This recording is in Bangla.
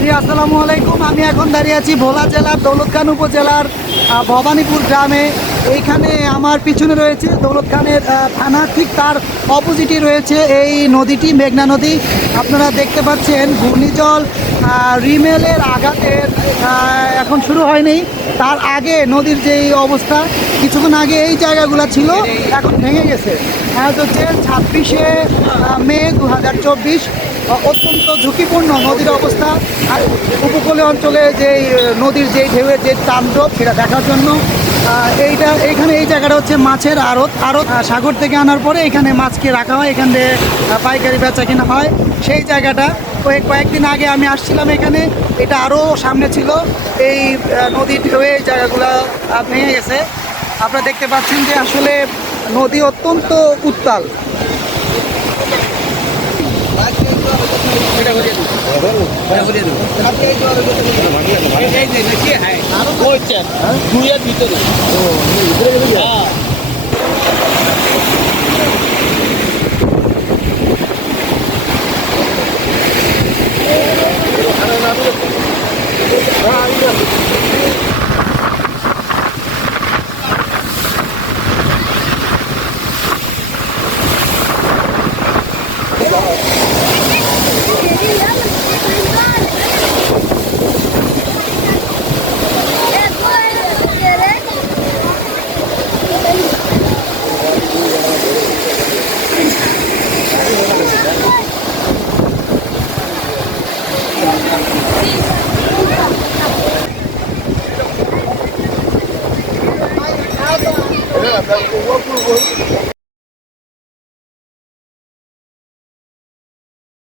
জি আসসালামু আলাইকুম। আমি এখন দাঁড়িয়ে আছি ভোলা জেলার দৌলতখান উপজেলার ভবানীপুর গ্রামে। এইখানে আমার পিছনে রয়েছে দৌলত খানের থানা। ঠিক তার অপোজিটে রয়েছে এই নদীটি মেঘনা নদী। আপনারা দেখতে পাচ্ছেন ঘূর্ণিজল রিমেলের আঘাতে আহ, এখন শুরু হয়নি। তার আগে নদীর যেই অবস্থা কিছুক্ষণ আগে এই জায়গাগুলো ছিল এখন ভেঙে গেছে। আজ হচ্ছে ছাব্বিশে মে দু হাজার চব্বিশ অত্যন্ত ঝুঁকিপূর্ণ নদীর অবস্থা। আর উপকূলীয় অঞ্চলে যে নদীর যে ঢেউয়ের যে তাণ্ডব সেটা দেখার জন্য এইটা এখানে এই জায়গাটা হচ্ছে মাছের আড়ত আড়ত সাগর থেকে আনার পরে এখানে মাছকে রাখা হয় এখান আহ, পাইকারি বেচা কিনা হয় সেই জায়গাটা কয়েক কয়েকদিন আগে আমি আসছিলাম এখানে এটা আরও সামনে ছিল এই নদীর ঢেউয়ে এই জায়গাগুলো ভেঙে গেছে আপনারা দেখতে পাচ্ছেন যে আসলে নদী অত্যন্ত উত্তাল করছেন দুইয়ের ভিতরে। হ্যাঁ। আমি That's what we're working